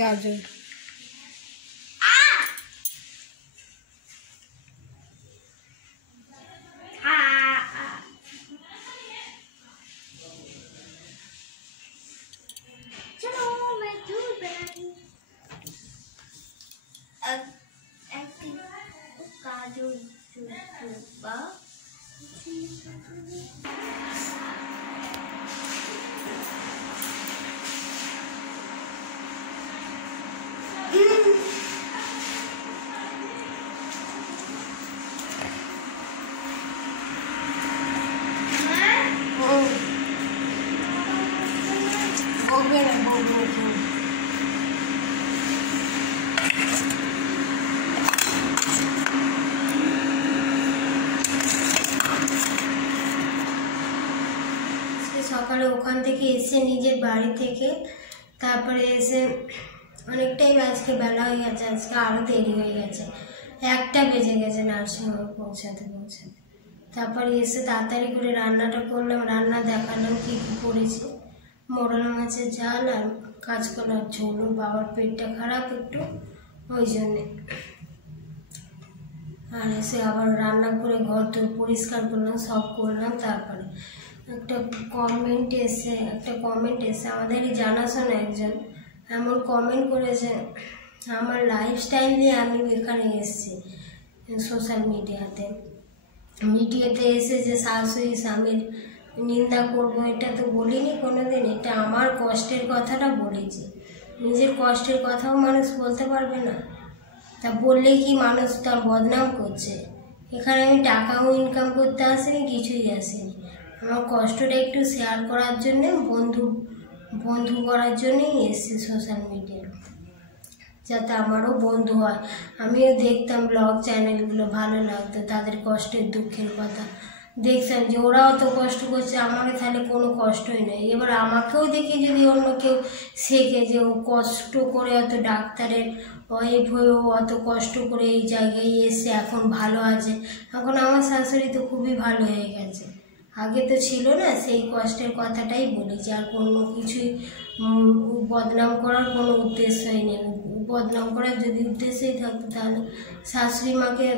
কাজল। সকালে ওখান থেকে এসে নিজের বাড়ি থেকে তারপরে এসে অনেকটাই আজকে বেলা হয়ে গেছে, আজকে আরও দেরি হয়ে গেছে, 1টা বেজে গেছে নার্সিংহোমে পৌঁছাতে। তারপরে এসে তাড়াতাড়ি করে রান্নাটা করলাম, রান্না দেখালাম কী কী করেছি। মোরলা মাছের ঝাল আর কাঁচকলার ঝোল। বাবার পেটটা খারাপ একটু, ওই জন্যে। আর এসে আবার রান্না করে ঘর তো পরিষ্কার করলাম, সব করলাম। তারপরে একটা কমেন্ট এসে আমাদেরই জানাশোনা একজন এমন কমেন্ট করেছে, আমার লাইফস্টাইল নিয়ে আমি এখানে এসেছি সোশ্যাল মিডিয়াতে এসে যে শাশুড়ি স্বামীর নিন্দা করবো এটা তো বলিনি কোনোদিন। এটা আমার কষ্টের কথাটা বলেছি। নিজের কষ্টের কথাও মানুষ বলতে পারবে না, তা বললেই কি মানুষ তার বদনাম করছে? এখানে আমি টাকাও ইনকাম করতে আসিনি, কিছুই আসিনি। আমার কষ্টটা একটু শেয়ার করার জন্যে, বন্ধু করার জন্যই এসেছি সোশ্যাল মিডিয়ায়, যাতে আমারও বন্ধু হয়। আমিও দেখতাম ব্লগ চ্যানেলগুলো, ভালো লাগতো তাদের কষ্টের দুঃখের কথা দেখতাম, যে ওরা অত কষ্ট করছে, আমাকে তাহলে কোনো কষ্টই নেই। এবার আমাকেও দেখি যদি অন্য কেউ শেখে যে ও কষ্ট করে অত ডাক্তারের ওয়াইফ হয়েও অত কষ্ট করে এই জায়গায় এসে এখন ভালো আছে। এখন আমার শাশুড়ি তো খুবই ভালো হয়ে গেছে, আগে তো ছিল না। সেই কষ্টের কথাটাই বলেছি, আর কোনো কিছুই বদনাম করার কোনো উদ্দেশ্যই নেই। বদনাম করার যদি উদ্দেশ্যই থাকতো তাহলে শাশুড়ি মাকে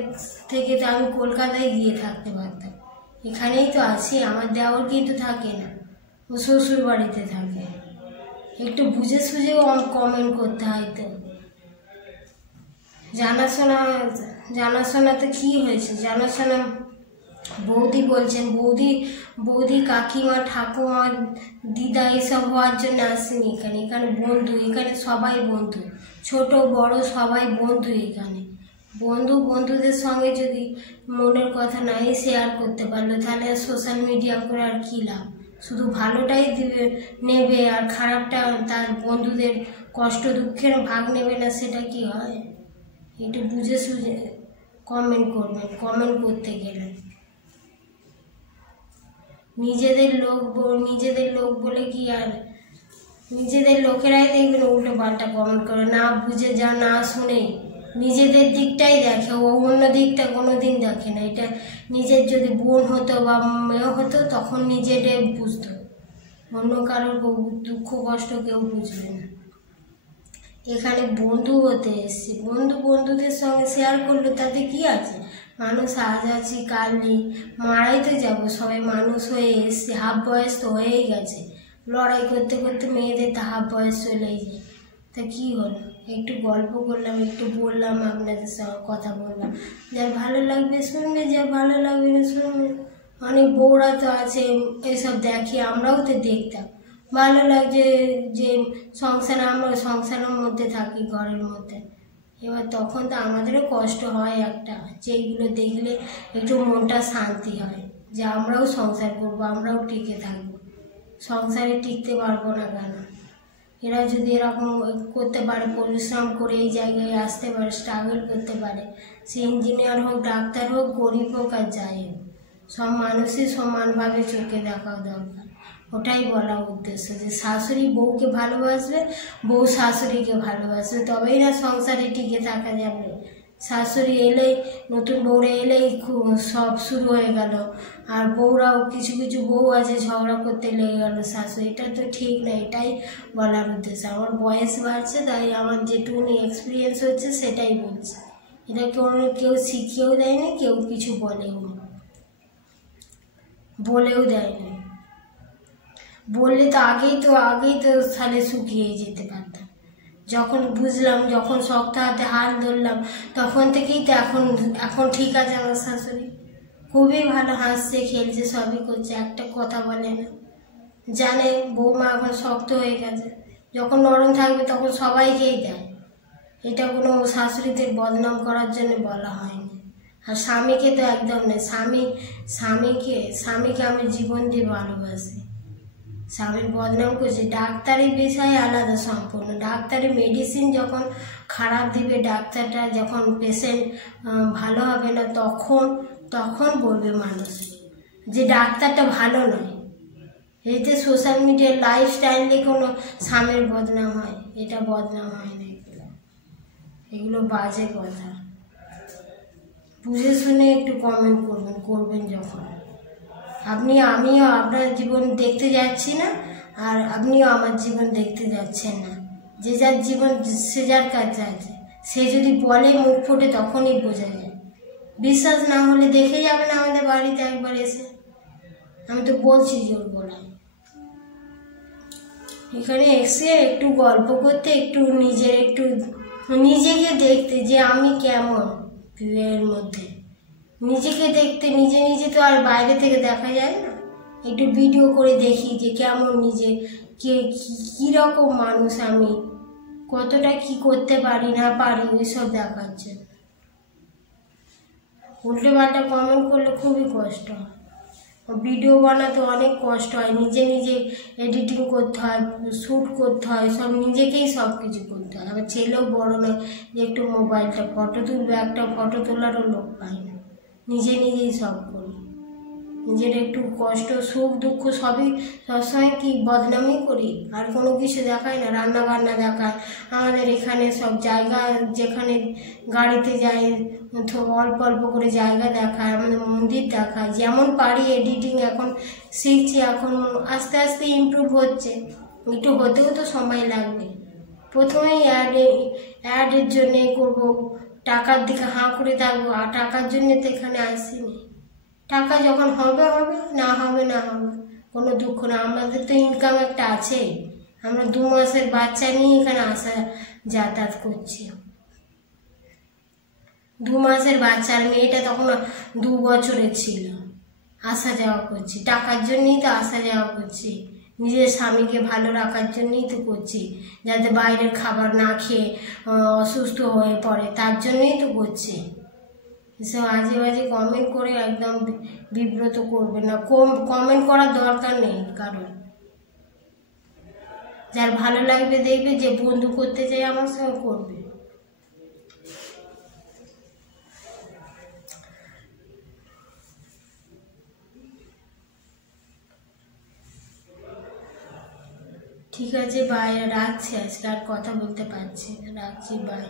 থেকে তো আমি কলকাতায় গিয়ে থাকতে পারতাম। এখানেই তো আছি, আমার দেওর কিন্তু থাকে না, ও শ্বশুর বাড়িতে থাকে। একটু বুঝে সুঝেও কমেন্ট করতে হয় তো। জানাশোনাতে কী হয়েছে? জানাশোনা বৌদি বলছেন, বৌদি কাকিমা ঠাকুমা দিদা এসব হওয়ার জন্য আসেনি এখানে বন্ধু, এখানে সবাই বন্ধু, ছোট বড় সবাই বন্ধু। এখানে বন্ধুদের সঙ্গে যদি মনের কথা নাই শেয়ার করতে পারলো তাহলে সোশ্যাল মিডিয়া করে আর কী লাভ? শুধু ভালোটাই নেবে আর খারাপটা তার বন্ধুদের কষ্ট দুঃখের ভাগ নেবে না, সেটা কি হয়? একটু বুঝে সুঝে কমেন্ট করবেন, কমেন্ট করতে গেলে। নিজেদের লোক বলে কি আর নিজেদের লোকেরাই দেখবেন উল্টো পাল্টা কমেন্ট করে, না বুঝে যা না শুনে নিজেদের দিকটাই দেখে, ও অন্য দিকটা কোনো দিন দেখে না। এটা নিজের যদি বোন হতো বা মেয়ে হতো তখন নিজেদের বুঝতো, অন্য কারোর দুঃখ কষ্ট কেউ বুঝবে না। এখানে বন্ধু হতে এসছে, বন্ধুদের সঙ্গে শেয়ার করলো, তাতে কি আছে? মানুষ আজ আছি কাল নেই, মারাই তো যাবো, সবাই মানুষ হয়ে এসছে। হাফ বয়স তো হয়েই গেছে, লড়াই করতে করতে মেয়েদের তো হাফ বয়স চলেই যায়। তা কী হলো? একটু গল্প করলাম, একটু বললাম, আপনাদের সঙ্গে কথা বললাম। যার ভালো লাগবে শুনবে, যার ভালো লাগবে না শুনবে। অনেক বউরা তো আছে এসব দেখে, আমরাও তো দেখতাম, ভালো লাগছে যে আমরা সংসারের মধ্যে থাকি, ঘরের মধ্যে। এবার তখন তো আমাদেরও কষ্ট হয় একটা, যেইগুলো দেখলে একটু মনটা শান্তি হয়, যে আমরাও সংসার করবো, আমরাও টিকে থাকবো। সংসারে টিকতে পারবো না কেন? এরা যদি এরকম করতে পারে, পরিশ্রম করে এই জায়গায় আসতে পারে, স্ট্রাগল করতে পারে, সে ইঞ্জিনিয়ার হোক, ডাক্তার হোক, গরিব হোক আর যাই হোক, সব মানুষই সমানভাবে চোখে দেখা দরকার। ওটাই বলা উদ্দেশ্য, যে শাশুড়ি বউকে ভালোবাসবে, বউ শাশুড়িকে ভালোবাসবে, তবেই না সংসারে টিকে থাকা যাবে। শাশুড়ি এলেই, নতুন বউরা এলেই সব শুরু হয়ে গেল। আর বউরাও কিছু কিছু বউ আছে ঝগড়া করতে লেগে গেল শাশুড়ি। এটা তো ঠিক না, এটাই বলার উদ্দেশ্য। আমার বয়স বাড়ছে, তাই আমার যেটুকুনি এক্সপিরিয়েন্স হচ্ছে সেটাই বলছি। এটা কেউ শিখিয়েও দেয়নি, কেউ কিছু বলেও দেয়নি। বললে তো আগেই তো সালে শুকিয়ে যেতে পারতাম। যখন বুঝলাম, যখন শক্ত হাতে হাল ধরলাম, তখন থেকেই তো এখন ঠিক আছে। আমার শাশুড়ি খুবই ভালো, হাসছে, খেলছে, সবই করছে, একটা কথা বলে না। জানে বৌমা এখন শক্ত হয়ে গেছে, যখন নরম থাকবে তখন সবাইকেই দেয়। এটা কোনো শাশুড়িদের বদনাম করার জন্য বলা হয়নি। আর স্বামীকে তো একদম নেই। স্বামীকে আমি জীবন দিয়ে ভালোবাসি। স্বামীর বদনাম করছে। ডাক্তারি বিষয় আলাদা সম্পূর্ণ। ডাক্তারি মেডিসিন যখন খারাপ দিবে, ডাক্তারটা যখন পেশেন্ট ভালো হবে না, তখন বলবে মানুষ যে ডাক্তারটা ভালো নয়। এই যে সোশ্যাল মিডিয়ার লাইফস্টাইলে কোনো স্বামীর বদনাম হয়, এটা বদনাম হয় না। এগুলো বাজে কথা। বুঝে শুনে একটু কমেন্ট করবেন যখন আমিও আপনার জীবন দেখতে যাচ্ছি না, আর আপনিও আমার জীবন দেখতে যাচ্ছেন না। যে যার জীবন সে যার কাজ যাচ্ছে। সে যদি বলে মুখ ফুটে, তখনই বোঝা যায়। বিশ্বাস না হলে দেখে যাবেন আমাদের বাড়িতে একবার এসে। আমি তো বলছি জোর গলায়। এখানে এসে একটু গল্প করতে, একটু নিজেকে দেখতে যে আমি কেমন এর মধ্যে, নিজেকে দেখতে। নিজে তো আর বাইরে থেকে দেখা যায় না। একটু ভিডিও করে দেখি যে কেমন নিজে, কীরকম মানুষ আমি, কতটা কি করতে পারি না পারি, ওইসব দেখার জন্য। উল্টে পাল্টা কমেন্ট করলে খুবই কষ্ট হয়। ভিডিও বানাতে অনেক কষ্ট হয়। নিজে এডিটিং করতে হয়, শ্যুট করতে হয়, সব নিজেকেই সব কিছু করতে হয়। আবার ছেলেও বড় নয় যে একটু মোবাইলটা ফটো তুলবে, একটা ফটো তোলারও লোক পাই না। নিজেই সব করি। নিজের একটু কষ্ট, সুখ, দুঃখ সবসময় কি বদনামই করি? আর কোনো কিছু দেখায় না। রান্না বান্না দেখায়। আমাদের এখানে সব জায়গা, যেখানে গাড়িতে যাই অল্প করে জায়গা দেখায়, আমাদের মন্দির দেখায়। যেমন পারি এডিটিং এখন শিখছি, এখন আস্তে আস্তে ইমপ্রুভ হচ্ছে। একটু হতেও তো সময় লাগবে। প্রথমেই অ্যাডের জন্যে করবো, টাকার দিকে হাঁ করে থাকবো। আর টাকার জন্যে তো এখানে আসিনি। টাকা যখন হবে, না হবে, কোনো দুঃখ না। আমাদের তো ইনকাম একটা আছে। আমরা 2 মাসের বাচ্চা নিয়ে এখানে যাতায়াত করছি। 2 মাসের বাচ্চা, আর মেয়েটা তখন 2 বছরের ছিল। আসা যাওয়া করছি, টাকার জন্যই তো আসা যাওয়া করছি। নিজের স্বামীকে ভালো রাখার জন্যই তো করছি, যাতে বাইরের খাবার না খেয়ে অসুস্থ হয়ে পড়ে, তার জন্যই তো করছি। এসব আজে বাজে কমেন্ট করে একদম বিব্রত করবে না। কমেন্ট করার দরকার নেই কারণ। যার ভালো লাগবে দেখবে, যে বন্ধু করতে চাই আমার সঙ্গে করবে। ঠিক আছে, বাই। রাখছি, আজকে আর কথা বলতে পারছি না। রাখছি, বাই।